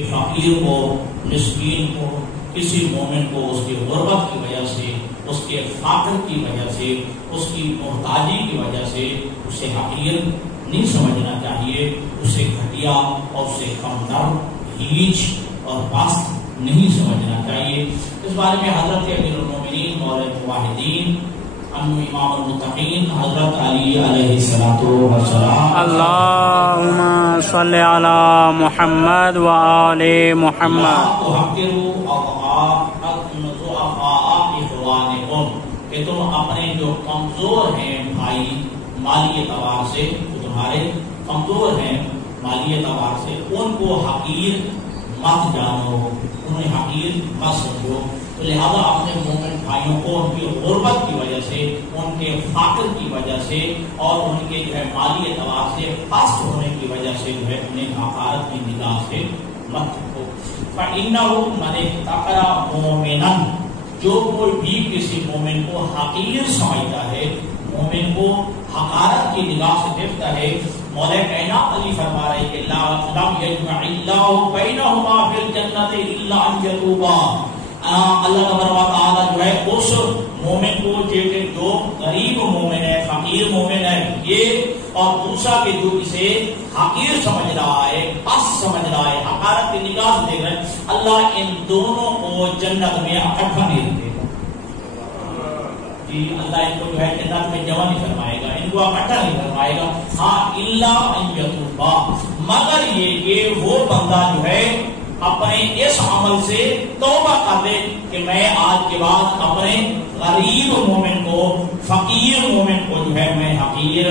کہ فقیر کو، مسکین کو، کسی مومن کو اس کی غربت کی وجہ سے، اس کے فقر کی وجہ سے، اس کی محتاجی کی وجہ سے اسے حقیر نہیں سمجھنا چاہیے، اسے گھٹیا اور اسے کمتر، ہیچ اور پست نہیں سمجھنا چاہیے۔ اس بارے میں حضرت امیر المومنین مولا الموحدین امام المتقین حضرت علی علیہ الصلوۃ والسلام، اللہم صل علی محمد وآل محمد، کہ تم اپنے جو کمزور ہیں بھائی مالی اعتبار سے، جو تمہارے کمزور ہیں مالی اعتبار سے، ان کو حقیر مت جانو، انہیں حقیر مت سمجھو۔ تو لہذا اپنے مومن بھائیوں کو ان کی غربت کی وجہ سے، ان کے فقر کی وجہ سے اور ان کے جو ہے مالی اعتبار سے پست ہونے کی وجہ سے جو ہے انہیں حقارت کی نگاہ سے مت رکھو۔ فَإِنَّهُ مَنِ احْتَقَرَ مُؤْمِنًا، جو کوئی بھی کسی مومن کو حقیر سمجھتا ہے، مومن کو حقارت کی نگاہ سے دیکھتا ہے، مولا کائنات علی فرما رہے کہ لم یجمع اللہ بینہما فی الجنۃ الا ان یتوبا، اللہ تبارک و تعالیٰ جو ہے اس مومن کو جو غریب مومن ہے، فقیر مومن ہے یہ، اور دوسرا کہ جو اسے حقیر سمجھ رہا ہے، پس سمجھ رہا ہے، حقارت کی نگاہ سے دیکھ رہا ہے، اللہ ان دونوں کو جنت میں اکٹھا نہیں رکھے گا۔ جی اللہ ان کو جو ہے جنت میں جمع نہیں فرمائے گا، ان کو اکٹھا نہیں فرمائے گا۔ ہاں الا ان یتوبا، مگر یہ کہ وہ بندہ جو ہے اپنے اس عمل سے توبہ کر دے کہ میں آج کے بعد اپنے غریب مومن کو، فقیر مومن کو جو ہے میں حقیر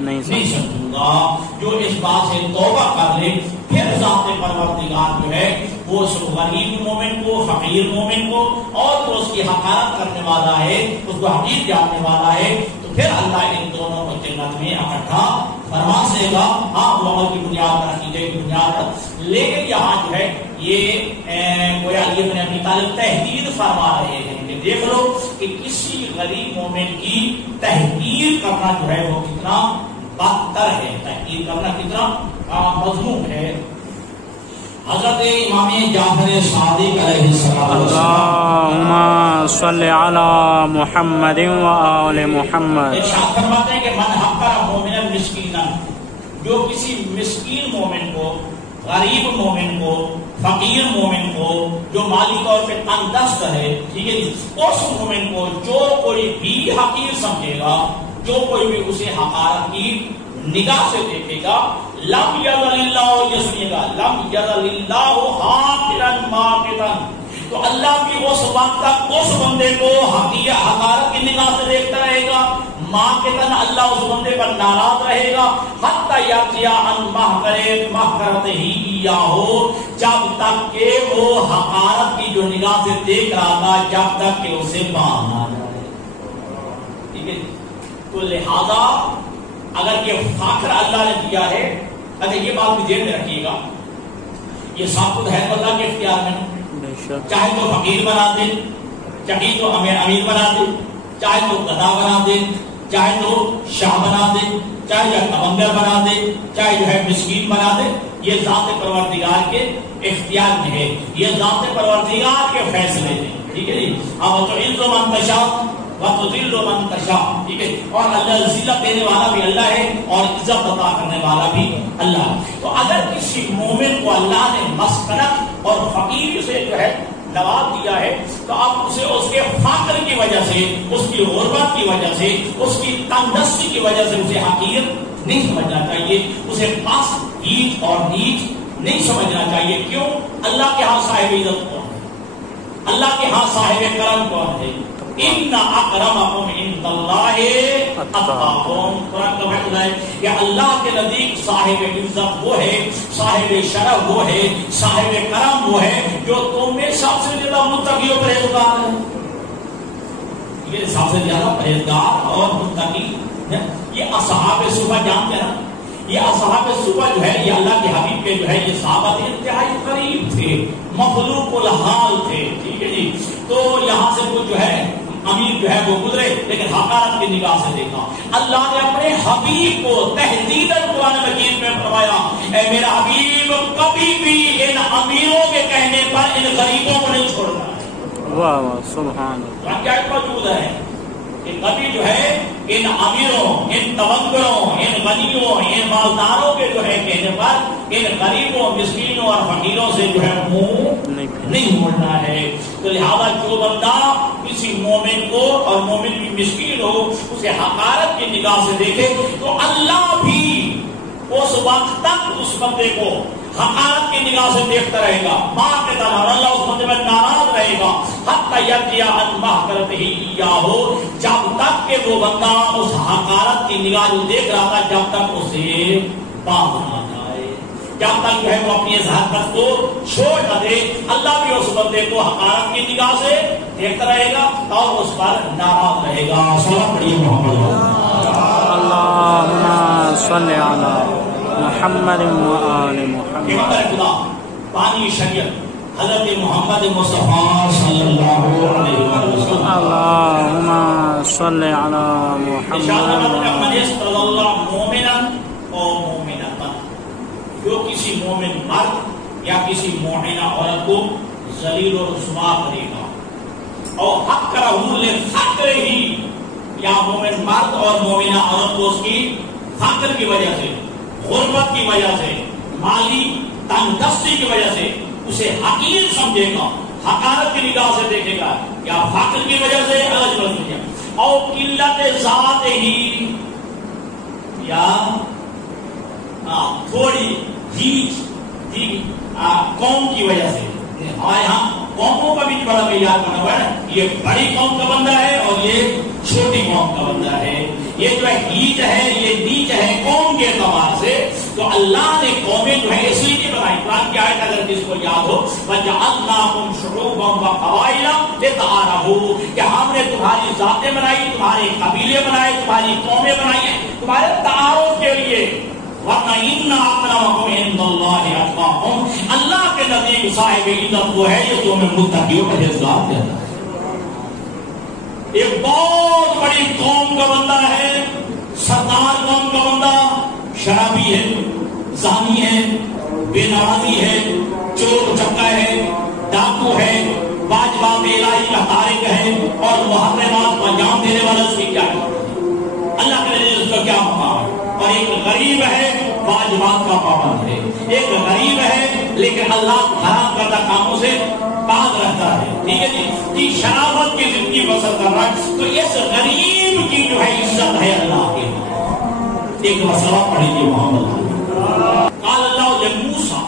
نہیں سمجھوں گا۔ جو اس بات سے توبہ کر لے، پھر ذات پروردگار جو ہے وہ اس غریب مومن کو، فقیر مومن کو، اور جو اس کی حقارت کرنے والا ہے، اس کو حقیر جاننے والا ہے، تو پھر اللہ ان دونوں کو جنت میں اکٹھا فرما دے گا۔ ہاں عمل کی بنیاد پر، عقیدے کی بنیاد پر، لیکن یہاں جو ہے یہ گویا علی بن ابی طالب تحقیر فرما رہے ہیں کہ دیکھ لو کہ کسی غریب مومن کی تحقیر کرنا جو ہے وہ کتنا بدتر ہے، تحقیر کرنا کتنا مذموم ہے۔ حضرت امام جعفر صادق علیہ السلام، اللہم صل علی محمد وآل محمد، ارشاد فرماتے ہیں کہ من حقر مومنا مسکینا، جو کسی مسکین مومن کو، غریب مومن کو، فقیر مومن کو، جو مالی طور پہ تنگ دست ہے، ٹھیک ہے، اس مومن کو جو کوئی بھی حقیر سمجھے گا، جو کوئی بھی اسے حقارت کی نگاہ سے دیکھے گا، لم یزل اللہ، یہ سنیے گا، لم یزل اللہ حاقرا ماقتا، تو اللہ بھی اس وقت تک اس بندے کو حقارت کی نگاہ سے دیکھتا رہے گا، ماقتا، اللہ اس بندے پر ناراض رہے گا، حتی یرجع عن محقرتہ ایاہ، جب تک کہ وہ حقارت کی جو نگاہ سے دیکھ رہا تھا جب تک کہ اسے باز نہ جائے۔ ٹھیک ہے، تو لہذا اگر یہ فخر اللہ نے دیا ہے، اگر یہ بات بھی ذہن میں رکھیے گا، یہ سب کچھ ہے اللہ کے اختیار میں، چاہے تو فقیر بنا دے، چاہے تو امیر بنا دے، چاہے تو گدا بنا دے، چاہے تو شاہ بنا دے، چاہے جو کمنگر بنا دے، چاہے جو ہے مسکین بنا دے، یہ ذات پروردگار کے اختیار میں ہے، یہ ذات پروردگار کے فیصلے ہیں۔ ٹھیک ہے جی، اب تو علم من تشاء وتذل من تشاء، ٹھیک ہے، اور اللہ ذلت دینے والا بھی اللہ ہے اور عزت عطا کرنے والا بھی اللہ ہے۔ تو اگر کسی مومن کو اللہ نے مسکنت اور فقیر سے جو ہے نواز دیا ہے، تو آپ اسے اس کے فقر کی وجہ سے، اس کی غربت کی وجہ سے، اس کی تنگ دستی کی وجہ سے اسے حقیر نہیں سمجھنا چاہیے، اسے پست، ہیچ اور نیچ نہیں سمجھنا چاہیے۔ کیوں؟ اللہ کے ہاں صاحب عزت کون ہے؟ اللہ کے ہاں صاحب کرم کون ہے؟ ان اکرمکم عند اللہ اتقاکم، قرآن کا وعدہ ہے کہ اللہ کے نزدیک صاحب عزت وہ ہے، صاحب شرف وہ ہے، صاحب کرم وہ ہے جو تم میں سب سے زیادہ متقی و پرہیزگار ہے۔ یہ سب سے زیادہ پرہیزگار اور متقی، یہ اصحاب صفہ جانتے ہیں نا، یہ اصحاب صفہ جو ہے یہ اللہ کے حبیب کے جو ہے یہ صحابہ انتہائی قریب تھے، مخلوق الحال تھے۔ ٹھیک ہے جی، تو یہاں سے کچھ جو ہے امیر امیر جو ہے وہ گزرے لیکن حقارت کی نگاہ سے دیکھا. اللہ نے اپنے حبیب کو تحدیداً قرآن مجید میں فرمایا اے میرا حبیب کبھی بھی ان امیروں کے کہنے پر ان غریبوں کو نہیں چھوڑنا ہے. واہ واہ سبحان اللہ. کیا موجود ہے کہ کبھی جو ہے ان امیروں ان تبکروں ان غنیوں ان مالداروں کے جو ہے کہنے پر ان غریبوں مسکینوں اور فقیروں سے جو ہے منہ نہیں موڑنا ہے. تو لہذا جو بندہ کسی مومن کو اور مومن بھی مسکین ہو اسے حقارت کی نگاہ سے دیکھے تو اللہ بھی اس وقت تک اس بندے کو حقارت کی نگاہ سے دیکھتا رہے گا. ماں کے طرح اللہ اس بندے میں ناراض رہے گا حتی یرجع عن محقرتہ ایاہ جب تک کہ وہ بندہ اس حقارت کی نگاہ جو دیکھ رہا تھا جب تک اسے باز نہ جائے جب تک جو ہے وہ اپنی حرکت کو چھوڑ نہ دے. اللہ بھی اس بندے کو حقارت کی نگاہ سے دیکھتا رہے گا اور اس پر ناراض رہے گا. صلی محمد اللہم صلی علی محمد و آل محمد. خدا پانی شریعت حضرت محمد مصطفیٰ صلی اللہ علیہ وسلم. اللہم صلی علی محمد جو کسی مومن مرد یا کسی مومنہ عورت کو ذلیل و رسوا کرے گا اور حق کرہ لفقر ہی یا مومن مرد اور مومنہ عورت کو اس کی فقر کی وجہ سے غربت کی وجہ سے مالی تنگدستی کی وجہ سے اسے حقیر سمجھے گا حقارت کی نگاہ سے دیکھے گا یا فقر کی وجہ سے اور قلت ذات ہی یا تھوڑی قوم کی وجہ سے. ہمارے یہاں قوموں کا بھی بڑا معیار بنا ہوا ہے. یہ بڑی قوم کا بندہ ہے اور یہ چھوٹی قوم کا بندہ ہے. یہ جو ہے ہیچ ہے یہ نیچ ہے قوم کے اعتبار سے. تو اللہ نے قومیں جو ہے اس لیے بنائی. قرآن کی آیت اگر کس کو یاد ہو وَجَعَلْنَاكُمْ شُعُوبًا وَقَبَائِلَ لِتَعَارَفُوا کہ ہم نے تمہاری ذاتیں بنائی تمہارے قبیلے بنائے تمہاری قومیں بنائی ہیں تمہارے تعارف کے لیے. ورنہ ان اکرمکم عند اللہ اتقاکم اللہ کے نزدیک صاحب عزت وہ ہے جو تمہیں متقیوں کا پرہیزگار کہتا ہے. ایک بہت بڑی قوم کا بندہ ہے سردار قوم کا بندہ شرابی ہے زانی ہے بے نمازی ہے چور چکا ہے ڈاکو ہے واجبات الہی کا تارک ہے اور محرمات کو انجام دینے والا اس کی کیا ہے اللہ کے نزدیک اس کا کیا مقام ہے. اور ایک غریب ہے واجبات کا پابند ہے. ایک غریب ہے لیکن اللہ حرام کردہ کاموں سے باز رہتا ہے. ٹھیک ہے جی شرافت کی زندگی بسر کر رہا ہے. تو اس غریب کی جو ہے عزت ہے اللہ کے ایک مسئلہ پڑھیے محمد قال اللہ لموسیٰ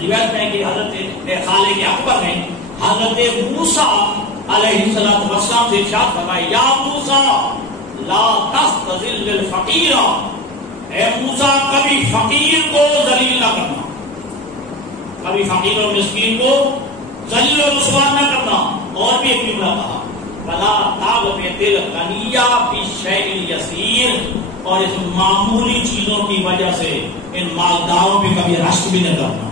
روایت میں کہ حضرت خالق اکبر نے حضرت موسیٰ علیہ السلام سے ارشاد فرمایا یا موسیٰ لا تستذل الفقیر اے موسیٰ کبھی فقیر کو ذلیل نہ کرنا کبھی فقیر اور مسکین کو ذلیل و رسوا نہ کرنا. اور بھی ایک جملہ کہا ولا تغبط الغنی بالشیء الیسیر اور اس معمولی چیزوں کی وجہ سے ان مالداروں پہ کبھی رشک بھی نہ کرنا.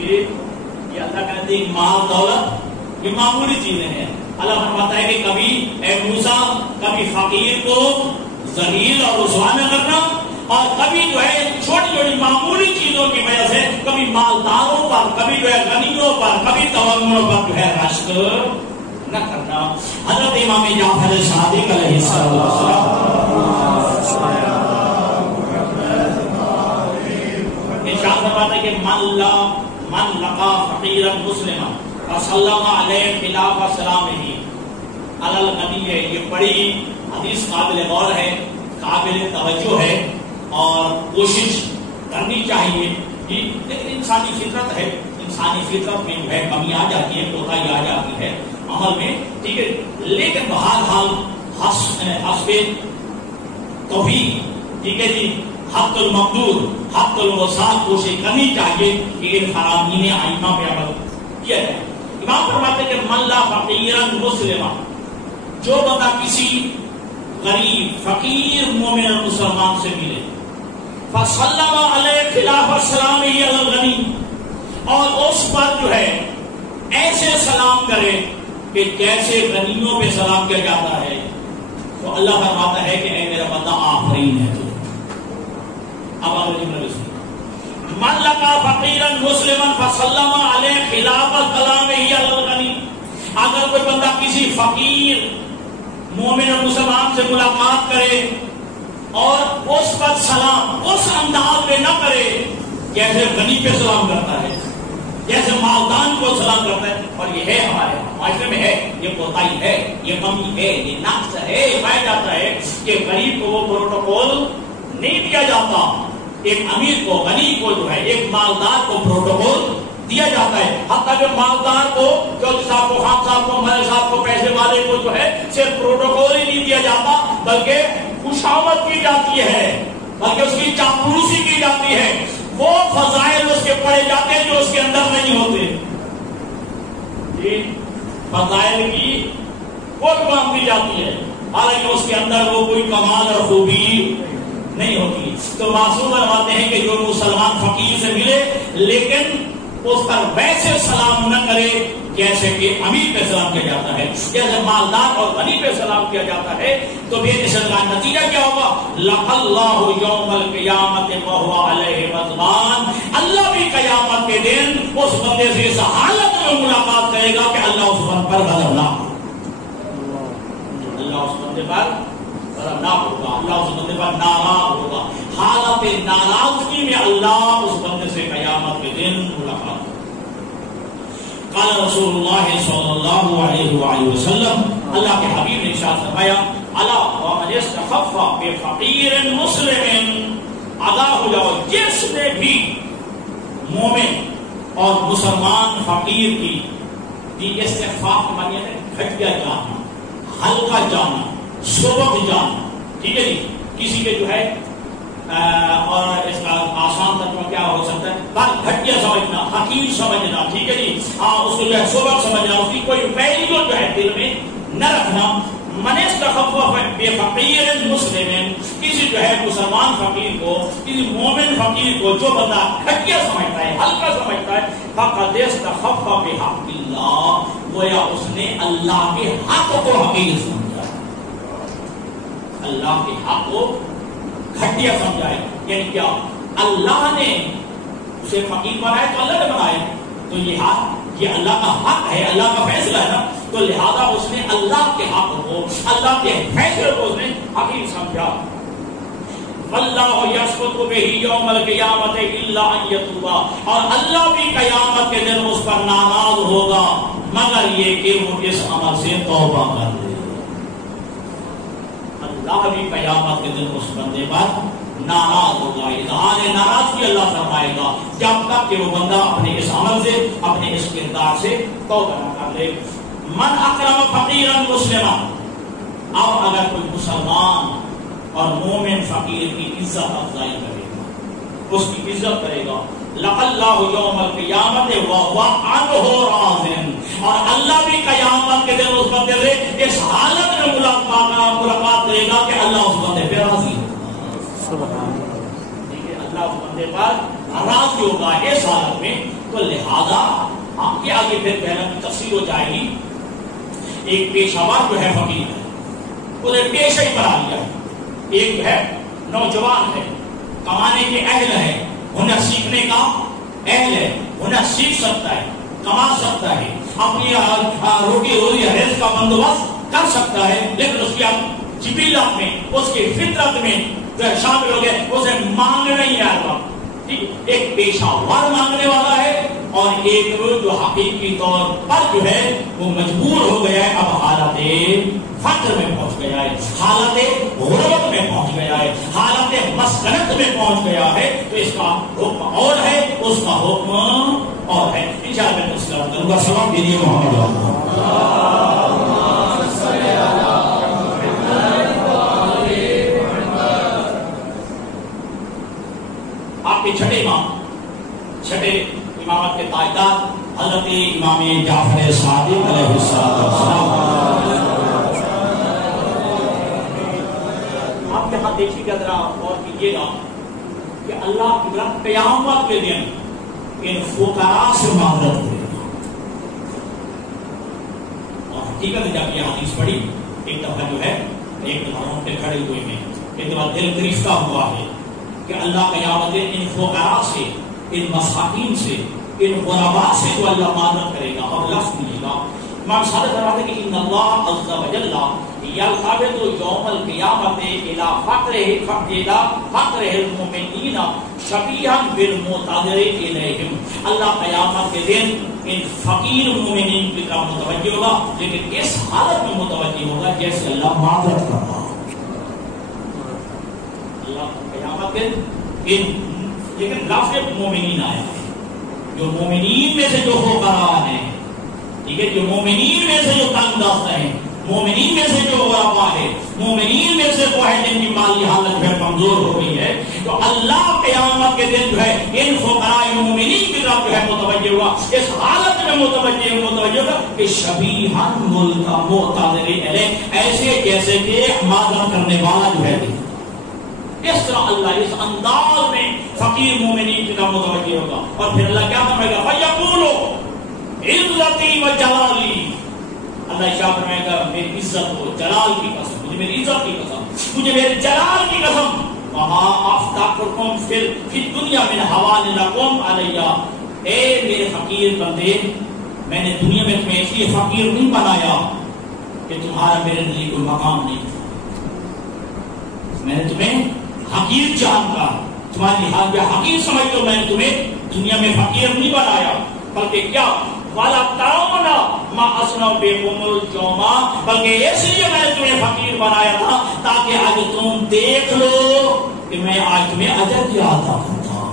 یہ اللہ کہتے ہیں مال دولت یہ معمولی چیزیں ہیں. اللہ فرماتا ہے کہ کبھی اے موسیٰ کبھی فقیر کو ذلیل اور رسوا نہ کرنا اور کبھی جو ہے چھوٹی چھوٹی معمولی چیزوں کی وجہ سے کبھی مالداروں پر کبھی جو ہے غنیوں پر کبھی تورموں پر جو ہے رشک نہ کرنا. حضرت امام جعفر صادق علیہ السلام ارشاد فرماتا ہے کہ من لقا فقیرا مسلما فسلم علیہ خلاف سلامہ علی الغنی ہے. یہ بڑی حدیث قابل غور ہے قابل توجہ ہے اور کوشش کرنی چاہیے. لیکن انسانی فطرت ہے انسانی فطرت میں جو ہے کمی آ جاتی ہے کوتاہی آ جاتی ہے عمل میں. ٹھیک ہے لیکن بہرحال حسب توفیق ٹھیک ہے جی حق المقدور حق الوسعت کوشش کرنی چاہیے کہ ان فرامین ائمہ پہ عمل کیا جائے. امام فرماتے ہیں کہ من لا فقیرا مسلما جو بندہ کسی غریب فقیر مومن اور مسلمان سے ملے فسلم علیہ خلاف السلام علی الغنی اور اس پر جو ہے ایسے سلام کرے کہ جیسے غنیوں پہ سلام کیا جاتا ہے تو اللہ فرماتا ہے کہ اے میرا بندہ آفرین ہے تو اب اگلی من لقا فقیرا مسلما فسلم علیہ خلاف کلامہ علی الغنی، اگر کوئی بندہ کسی فقیر مومن اور مسلمان سے ملاقات کرے اور اس پر سلام اس انداز میں نہ کرے جیسے غنی پہ سلام کرتا ہے، جیسے مالدان کو سلام کرتا ہے، اور یہ ہے ہمارے معاشرے میں ہے، یہ کوتاہی ہے، یہ کمی ہے، یہ نقص ہے، یہ پایا جاتا ہے کہ غریب کو وہ پروٹوکول نہیں دیا جاتا، ایک امیر کو غنی کو جو ہے ایک مالدار کو پروٹوکول دیا جاتا ہے، حتیٰ کہ مالدار کو چودھری صاحب کو خان صاحب کو ملک صاحب کو پیسے والے کو جو ہے صرف پروٹوکول ہی نہیں دیا جاتا بلکہ خوشامد کی جاتی ہے، بلکہ اس کی چاپلوسی کی جاتی ہے، وہ فضائل اس کے پڑے جاتے ہیں جو اس کے اندر نہیں ہوتے، جی فضائل کی قربان دی جاتی ہے حالانکہ اس کے اندر وہ کوئی کمال اور خوبی نہیں ہوتی۔ تو معصوم فرماتے ہیں کہ جو مسلمان فقیر سے ملے لیکن اس پر ویسے سلام نہ کرے جیسے کہ امیر پہ سلام کیا جاتا ہے، جیسے مالدار اور غنی پہ سلام کیا جاتا ہے، تو بے نشان کا نتیجہ کیا ہوگا؟ لَقَ اللَّهُ يَوْمَ الْقِيَامَةِ وَهُوَ عَلَيْهِ غَضْبَانٌ، اللہ بھی قیامت کے دن اس بندے سے اس حالت میں ملاقات کرے گا کہ اللہ اس بندے پر غضبناک ہوگا، اللہ اس بندے پر غضبناک ہوگا، اللہ اس بندے پر ناراض ہوگا، حالت ناراضگی میں اللہ اس بندے سے قیامت کے دن ملاقات ہوگا۔ قال رسول اللہ صلی اللہ علیہ وآلہ وسلم، اللہ کے حبیب نے ارشاد فرمایا الا ومن استخف بفقیر مسلم، آگاہ ہو جاؤ جس نے بھی مومن اور مسلمان فقیر کی استخفاف کے معنی ہے گھٹیا جانا، ہلکا جانا، سبک جانا، ٹھیک ہے جی، کسی کے جو ہے اور اس کا آسان ترجمہ کیا ہو سکتا ہے؟ بات گھٹیا سمجھنا، حقیر سمجھنا، ٹھیک ہے جی، اس کو جو ہے سبق سمجھنا، اس کی کوئی ویلیو جو ہے دل میں نہ رکھنا۔ من استخف بفقیر مسلم، کسی جو ہے مسلمان فقیر کو، کسی مومن فقیر کو جو بندہ گھٹیا سمجھتا ہے، ہلکا سمجھتا ہے، فقد استخف بحق اللہ، گویا اس نے اللہ کے حق کو حقیر سمجھا، اللہ کے حق کو گھٹیا سمجھا ہے۔ یعنی کیا؟ اللہ نے اسے فقیر بنایا تو اللہ نے بنایا، تو یہ اللہ کا حق ہے، اللہ کا فیصلہ ہے نا، تو لہذا اس نے اللہ کے حق کو، اللہ کے فیصلے کو اس نے حقیر سمجھا۔ واللہ یسقط بہ یوم القیامۃ الا ان یتوب، اور اللہ بھی قیامت کے دن اس پر ناراض ہوگا مگر یہ کہ وہ اس عمل سے توبہ کر لے۔ اللہ بھی قیامت کے دن اس بندے پر ناراض ہوگا، اظہار ناراضگی اللہ فرمائے گا جب تک کہ وہ بندہ اپنے اس عمل سے، اپنے اس کردار سے توبہ نہ کر لے۔ من اکرم فقیرا مسلما، اب اگر کوئی مسلمان اور مومن فقیر کی عزت افزائی کرے گا، اس کی عزت کرے گا، لَقَ اللَّهُ يَوْمَ الْقِيَامَةِ وَهُوَ عَنْهُ رَاضٍ، اور اللہ بھی قیامت کے دن اس بندے سے اس حالت میں ملاقات کرے گا کہ اللہ اس بندے پہ راضی ہوگا، اللہ اس بندے پر راضی ہوگا اس حالت میں۔ تو لہذا آپ کے آگے پھر کہنا کی تفصیل ہو جائے گی۔ ایک پیشہ ور جو ہے فقیر ہے، اسے پیشہ ہی بنا لیا ہے، ایک جو ہے نوجوان ہے، کمانے کے اہل ہے، ہنر سیکھنے کا اہل ہے، ہنر سیکھ سکتا ہے، کما سکتا ہے، اپنی روٹی روزی رزق کا بندوبست کر سکتا ہے، لیکن اس کی جبلت میں، اس کی فطرت میں جو شامل ہو گئے اسے مانگنا ہی آتا، ایک پیشہ ور مانگنے والا ہے اور ایک جو حقیقی طور پر جو ہے وہ مجبور ہو گیا ہے، اب حالت فقر میں پہنچ گیا ہے، حالت غربت میں پہنچ گیا ہے، حالت مسکنت میں پہنچ گیا ہے، تو اس کا حکم اور ہے، اس کا حکم اور ہے۔ انشاءاللہ میں تسلیم کروں گا۔ سلام دیجیے محمد آپ کے چھٹے امامت کے تاجدار حضرت امام جعفر صادق علیہ السلام، آپ یہاں دیکھیے گا، ذرا غور کیجیے گا کہ اللہ کی طرف قیامت کے دن ان فقراء سے معذرت کرے گا، اور حقیقت جب یہ حدیث پڑھی ایک دفعہ جو ہے ایک دفعہ پہ کھڑے ہوئے ہیں، ایک دفعہ دل گرفتہ ہوا ہے کہ اللہ قیامت ان فقراء سے، ان مساکین سے، ان غرباء سے جو اللہ معذرت کرے گا اور لفظ ملے گا. امام صادق فرماتے ہیں کہ ان اللہ عز وجل یلتفت یوم القیامت الی فقر المؤمنین شبیہا بالمعتذر الیہم. اللہ قیامت کے دن ان فقیر مومنین کی طرف متوجہ ہوگا، لیکن اس حالت میں متوجہ ہوگا جیسے اللہ معذرت کر رہا. اللہ قیامت کے دن لیکن لفظ مومنین آیا ہے، جو مومنین میں سے جو فقراء ہیں، ٹھیک ہے، جو مومنین میں سے جو تنگ دست ہیں، مومنین میں سے جو غرباء ہے، مومنین میں سے وہ ہے جن کی مالی حالت جو ہے کمزور ہو گئی ہے، تو اللہ قیامت کے دن جو ہے ان فقراء مومنین کی طرف جو ہے متوجہ ہوا، اس حالت میں متوجہ ہوگا کہ شبیہاً ملک معتذر الیہ، ایسے جیسے کہ معذرت کرنے والا جو ہے. اس طرح اللہ اس انداز میں فقیر مومنین کی طرف متوجہ ہوگا، اور پھر اللہ کیا فرمائے گا؟ فَيَقُولُ عِزَّتِي وَجَلَالِي. اللہ ارشاد فرمائے گا میری عزت و جلال کی قسم، مجھے میری عزت کی قسم، مجھے میرے جلال کی قسم، وَمَا أَفْتَقْرُكُمْ فِي الدُّنْيَا مِنْ حَوَالٍ لَكُمْ عَلَيَّ. اے میرے فقیر بندے، میں نے دنیا میں تمہیں اس لیے فقیر نہیں بنایا کہ تمہارا میرے لیے کوئی مقام نہیں تھا. میں نے تمہیں حقیر جان کر تمہاری حال میں حقیر سمجھ کر میں نے تمہیں دنیا میں فقیر نہیں بنایا، بلکہ کیا والا تاؤنا ما اسنا بكم اليوم، بلکہ اس لیے میں نے تمہیں فقیر بنایا تھا تاکہ آج تم دیکھ لو کہ میں آج تمہیں اجر کیا عطا کرتا ہوں.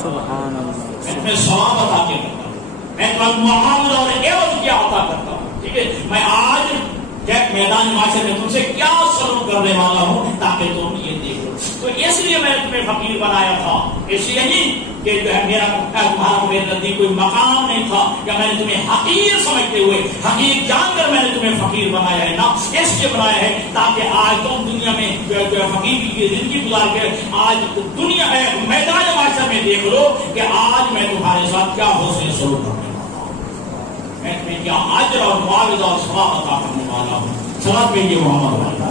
سبحان اللہ. میں تمہیں ثواب عطا کیا کرتا ہوں، میں تمہیں معاوضہ اور عوض کیا عطا کرتا ہوں. ٹھیک ہے، میں آج میدان معاشرے میں تم سے کیا سلوک کرنے والا ہوں تاکہ تم یہ دیکھو. تو اس لیے میں تمہیں فقیر بنایا تھا، اس لیے نہیں کہ جو ہے میرا تمہارا میرے نزدیک کوئی مقام نہیں تھا، یا میں نے تمہیں حقیر سمجھتے ہوئے حقیر جان کر میں نے تمہیں فقیر بنایا ہے. نا، اس لیے بنایا ہے تاکہ آج تم دنیا میں جو ہے فقیر کی زندگی گزار کے آج دنیا میدان معاشرے میں دیکھ لو کہ آج میں تمہارے ساتھ کیا حسن سلوک کرنے والا ہوں، میں تمہیں کیا اجر اور معاوضہ اور ثواب عطا کرنے والا ہوں. صلاۃ پڑھیے محمد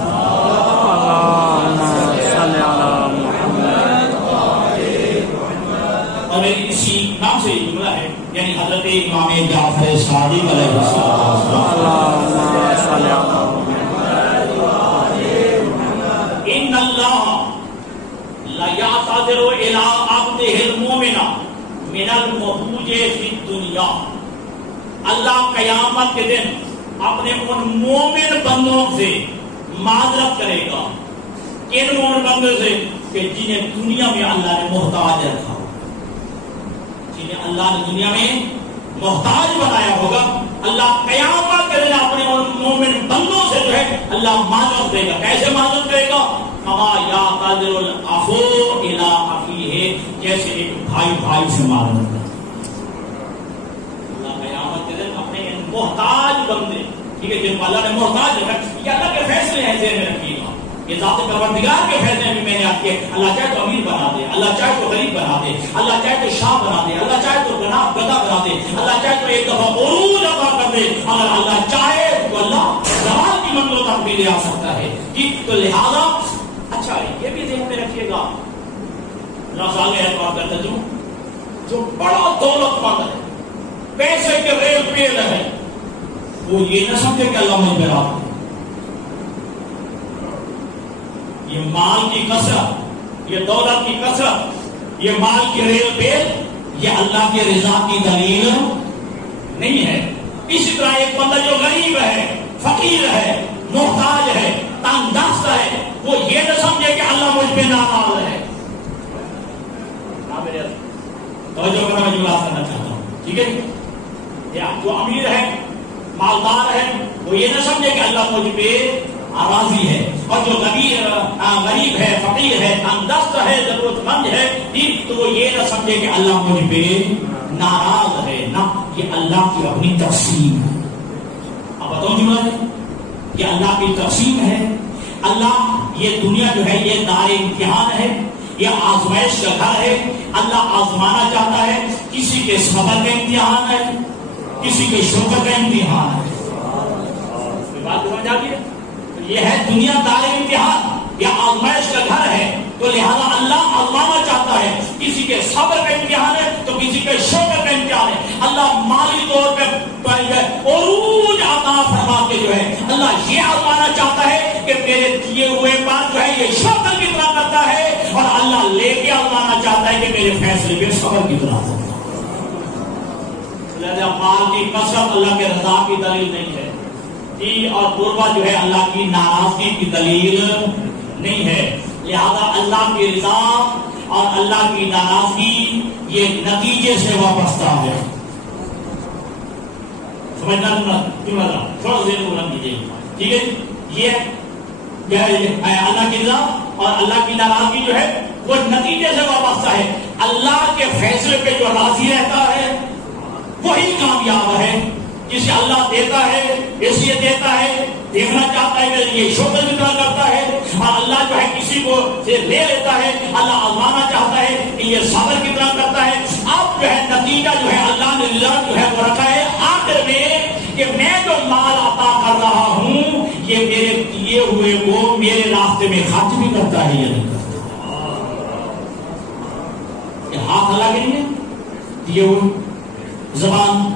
اور میری اسی نام سے یہ جملہ ہے، یعنی حضرت امام جعفر صادق علیہ السلام، ان اللہ لیعتذر الی عبدہ المؤمن من المحوج فی الدنیا. اللہ قیامت کے دن اپنے ان مومن بندوں سے معذرت کرے گا. کن مومن بندوں سے؟ کہ جنہیں دنیا میں اللہ نے محتاج رکھا، جنہیں اللہ نے دنیا میں محتاج بنایا ہوگا. اللہ قیامت کے دن اپنے ان مومن بندوں سے جو ہے اللہ معذرت کرے گا. کیسے معذرت کرے گا؟ کما یعتذر الاخو الی اخیہ، جیسے ایک بھائی سے معذرت کرے. اللہ قیامت کے دن اپنے ان محتاج بندے، ٹھیک ہے، جن کو اللہ نے محتاج رکھا، یہ اللہ کے فیصلے ہیں، ذہن میں رکھیے گا. یہ ذات پروردگار کے فیصلے میں میں نے آپ کے، اللہ چاہے تو امیر بنا دے، اللہ چاہے تو غریب بنا دے، اللہ چاہے تو شاہ بنا دے، اللہ چاہے تو گدا بنا دے، اللہ چاہے تو ایک دفعہ عروج عطا کر دے، اگر اللہ چاہے تو اللہ زوال کی منزلوں تک بھی لے آ سکتا ہے. تو لہذا اچھا یہ بھی ذہن میں رکھیے گا، اللہ آگے اعتبار کرتا جو بڑا دولت مند ہے، پیسے کے ریل پیل ہے، وہ یہ نہ سمجھے کہ اللہ مجھ پہ راضی. یہ مال کی کثرت، یہ دولت کی کثرت، یہ مال کی ریل پیل، یہ اللہ کے رضا کی دلیل نہیں ہے. اسی طرح ایک بندہ جو غریب ہے، فقیر ہے، محتاج ہے، تنگ دست ہے، وہ یہ نہ سمجھے کہ اللہ مجھ پہ ناراض ہے. توجہ کرنا میں بات کرنا چاہتا ہوں، ٹھیک ہے. جو امیر ہے، مالدار ہے، وہ یہ نہ سمجھے کہ اللہ مجھ پہ راضی ہے. اور جو غریب ہے، فقیر ہے، تنگ دست ہے، ضرورت مند ہے، تو وہ یہ نہ سمجھے کہ اللہ مجھ پہ ناراض ہے. نہ، یہ اللہ کی اپنی تقسیم ہے. اب بتاؤں جملہ ہے، یہ اللہ کی تقسیم ہے. اللہ یہ دنیا جو ہے یہ دار امتحان ہے، یہ آزمائش کا گھر ہے. اللہ آزمانا چاہتا ہے، کسی کے صبر کا امتحان ہے، کسی کے شکر کا امتحان ہے. بات سمجھ آ گئی؟ یہ ہے دنیا دار امتحان، یہ آزمائش کا گھر ہے، تو لہذا اللہ آزمانا چاہتا ہے. کسی کے صبر کا امتحان ہے تو کسی کے شکر کا امتحان ہے. اللہ مالی طور پہ عروج عطا فرما کے جو ہے اللہ یہ آزمانا چاہتا ہے کہ میرے دیے ہوئے پر جو ہے یہ شکر کی طرح کرتا ہے، اور اللہ لے کے آزمانا چاہتا ہے کہ میرے فیصلے پہ صبر کی طرح کرتا ہے. لہذا مال کی کثرت اللہ کے رضا کی دلیل نہیں ہے، اور غربت جو ہے اللہ کی ناراضگی کی دلیل نہیں ہے. لہذا اللہ کی رضا اور اللہ کی ناراضگی یہ نتیجے سے وابستہ ہے. سمجھنا تھوڑا ذہن بلند کیجیے. ٹھیک ہے، یہ اللہ کی رضا اور اللہ کی ناراضگی جو ہے وہ نتیجے سے وابستہ ہے. اللہ کے فیصلے پہ جو راضی رہتا ہے وہی کامیاب ہے. جسے اللہ دیتا ہے اس لیے دیتا ہے، دیکھنا چاہتا ہے کہ یہ شکر کی طرح کرتا ہے، اور اللہ جو ہے کسی کو سے لے لیتا ہے، اللہ آزمانا چاہتا ہے کہ یہ صبر کی طرح کرتا ہے. اب جو ہے نتیجہ جو ہے اللہ نے رزق جو ہے وہ رکھا ہے آخر میں کہ میں جو مال عطا کر رہا ہوں یہ میرے دیے ہوئے کو میرے راستے میں خرچ بھی کرتا ہے یا نہیں کرتا. یہ ہاتھ اللہ کے لیے دیے ہوئے، زبان،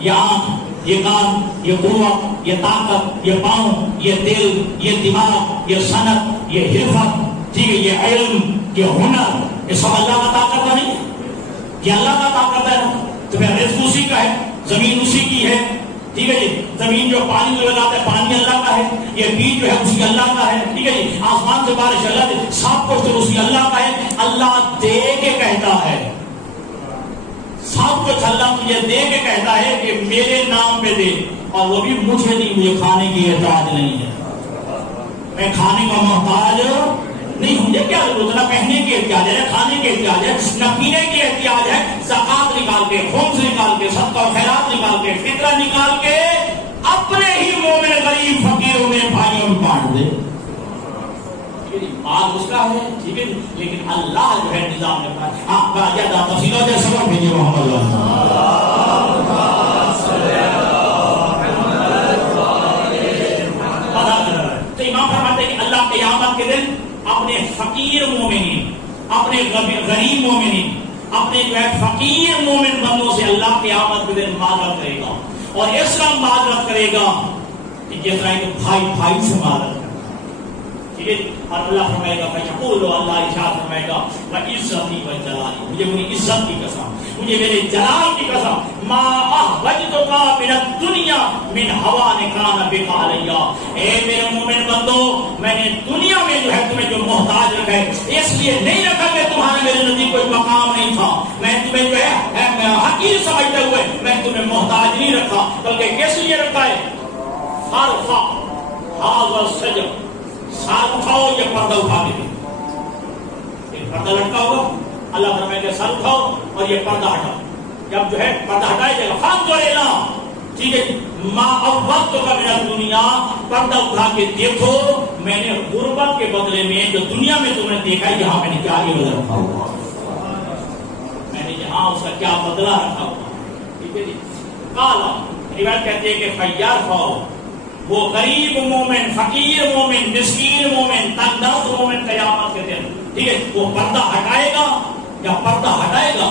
یہ آنکھ، یہ کان، یہ قوت، یہ طاقت، یہ پاؤں، یہ دل، یہ دماغ، یہ صنعت، یہ حرفت، ٹھیک ہے، یہ علم، یہ ہنر، یہ سب اللہ کا طاقت ہے. نہیں یہ اللہ کا طاقت ہے. تو پھر رزق اسی کا ہے، زمین اسی کی ہے. ٹھیک ہے جی، زمین جو پانی جو لگاتا ہے پانی اللہ کا ہے، یہ بیج جو ہے اسی اللہ کا ہے. ٹھیک ہے جی، آسمان سے بارش اللہ دے، سب کچھ تو اسی اللہ کا ہے. اللہ دے کے کہتا ہے، سب کچھ اللہ تجھے دے کے کہتا ہے کہ میرے نام پہ دے، اور وہ بھی مجھے نہیں، مجھے کھانے کی احتیاج نہیں ہے، میں کھانے کا محتاج نہیں ہوں. مجھے کیا ضرورت ہے؟ نہ پہننے کی احتیاج ہے، نہ کھانے کی احتیاج ہے، نہ پینے کی احتیاج ہے. زکات نکال کے، خمس نکال کے، صدقہ و خیرات نکال کے، فطرہ نکال کے اپنے ہی مومن غریب فقیروں میں بھائیوں میں بانٹ دے. مال اس کا ہے، ٹھیک ہے، لیکن اللہ جو ہے نظام رکھتا ہے. ہاں زیادہ تفصیلات ہے، سبق بھیجیے محمد تو امام فرماتے ہیں کہ اللہ قیامت کے دن اپنے فقیر مومنین، اپنے غریب مومنین، اپنے جو ہے فقیر مومن بندوں سے اللہ قیامت کے دن معذرت کرے گا، اور اس طرح معذرت کرے گا کہ جس طرح کہ بھائی بھائی سے معذرت. اور اللہ فرمائے گا فیقول، اللہ ارشاد فرمائے گا وعزتی وجلالی، مجھے میری عزت کی قسم، مجھے میرے جلال کی قسم، ما احوجتک من الدنیا من هوان کان بک علی. اے میرے مومن بندو، میں نے دنیا میں جو ہے تمہیں جو محتاج رکھا ہے اس لیے نہیں رکھا کہ تمہارے میرے نزدیک کوئی مقام نہیں تھا، میں تمہیں جو ہے حقیر سمجھتے ہوئے میں تمہیں محتاج نہیں رکھا، بلکہ کس لیے رکھا ہے؟ فارفع ھذا السجر، سر اٹھاؤ، یہ پردہ اٹھا کے دے. ایک پردہ لٹکا ہوگا، اللہ فرمائے گا سر اٹھاؤ اور یہ پردہ ہٹاؤ. جب جو ہے پردہ ہٹایا جائے گا فانظر الی، ٹھیک ہے، ما احوجتک من الدنیا، پردہ اٹھا کے دیکھو میں نے غربت کے بدلے میں جو دنیا میں تم نے دیکھا ہے یہاں میں نے کیا یہ بدلہ رکھا ہوا، میں نے یہاں اس کا کیا بدلہ رکھا ہوا. ٹھیک ہے جی. قالا، روایت کہتے ہیں کہ فیرفع، وہ غریب مومن، فقیر مومن، مسکین مومن، تنگ دست مومن قیامت کے دن، ٹھیک ہے، وہ پردہ ہٹائے گا. یا پردہ ہٹائے گا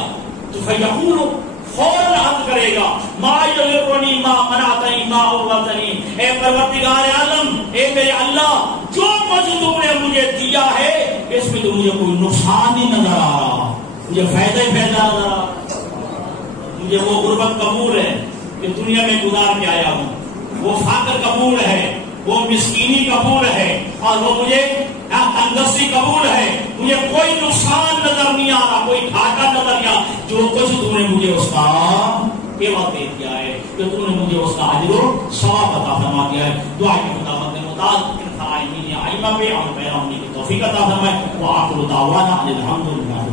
تو فیقول، فوراً عرض کرے گا ما یغرنی ما منعتنی ما اغوتنی، اے پروردگار عالم، اے میرے اللہ، جو کچھ تم نے مجھے دیا ہے اس میں تو مجھے کوئی نقصان نہیں نظر آ رہا، مجھے فائدہ ہی فائدہ نظر آ رہا. مجھے وہ غربت قبول ہے کہ دنیا میں گزار کے آیا ہوں، وہ فقر قبول ہے، وہ مسکینی قبول ہے، اور وہ مجھے تنگدستی قبول ہے. مجھے کوئی نقصان نظر نہیں آ رہا، کوئی گھاٹا نظر نہیں آ رہا. جو کچھ تم نے مجھے اس کا قیمت دے دیا ہے، جو تم نے مجھے اس کا اجر و ثواب عطا فرما دیا ہے. دعا کے مطابق متعلق ان خائمین ائمہ پہ اور پیروی کی توفیق عطا فرمائے. وآخر دعوانا الحمدللہ.